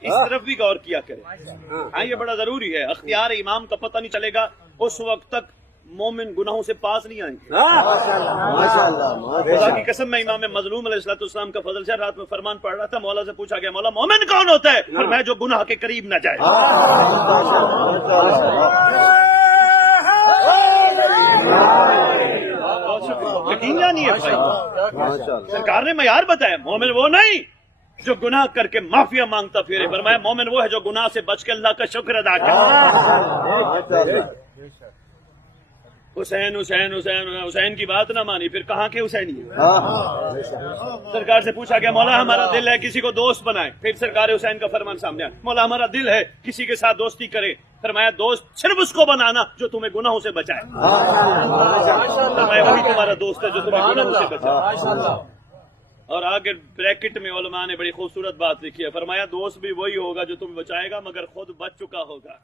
اس طرف بھی غور کیا کرے. ہاں یہ بڑا ضروری ہے. اختیار امام کا پتہ نہیں چلے گا اس وقت تک مومن گناہوں سے پاس نہیں آئیں گے. خدا کی قسم میں امام مظلوم علیہ السلام کا فضل سے رات میں فرمان پڑھ رہا تھا. مولا سے پوچھا گیا مولا مومن کون ہوتا ہے؟ فرمایا جو گناہ کے قریب نہ جائے. یقین جانیے بھائی سرکار نے معیار بتایا. مومن وہ نہیں جو گناہ کر کے معافیا مانگتا پھرے. فرمایا مومن وہ ہے جو گناہ سے بچ کے اللہ کا شکر ادا کرے. حسین حسین حسین حسین کی بات نہ مانی پھر کہاں کے حسینی ہے. سرکار سے پوچھا گیا مولا ہمارا دل ہے کسی کو دوست بنائے. پھر سرکار حسین کا فرمان سامنے آیا. مولا ہمارا دل ہے کسی کے ساتھ دوستی کرے. فرمایا دوست صرف اس کو بنانا جو تمہیں گناہوں سے بچائے. فرمایا وہی تمہارا دوست ہے جو تمہیں گناہوں سے بچائے. اور آگے بریکٹ میں علماء نے بڑی خوبصورت بات لکھی ہے. فرمایا دوست بھی وہی ہوگا جو تمہیں بچائے گا مگر خود بچ چکا ہوگا.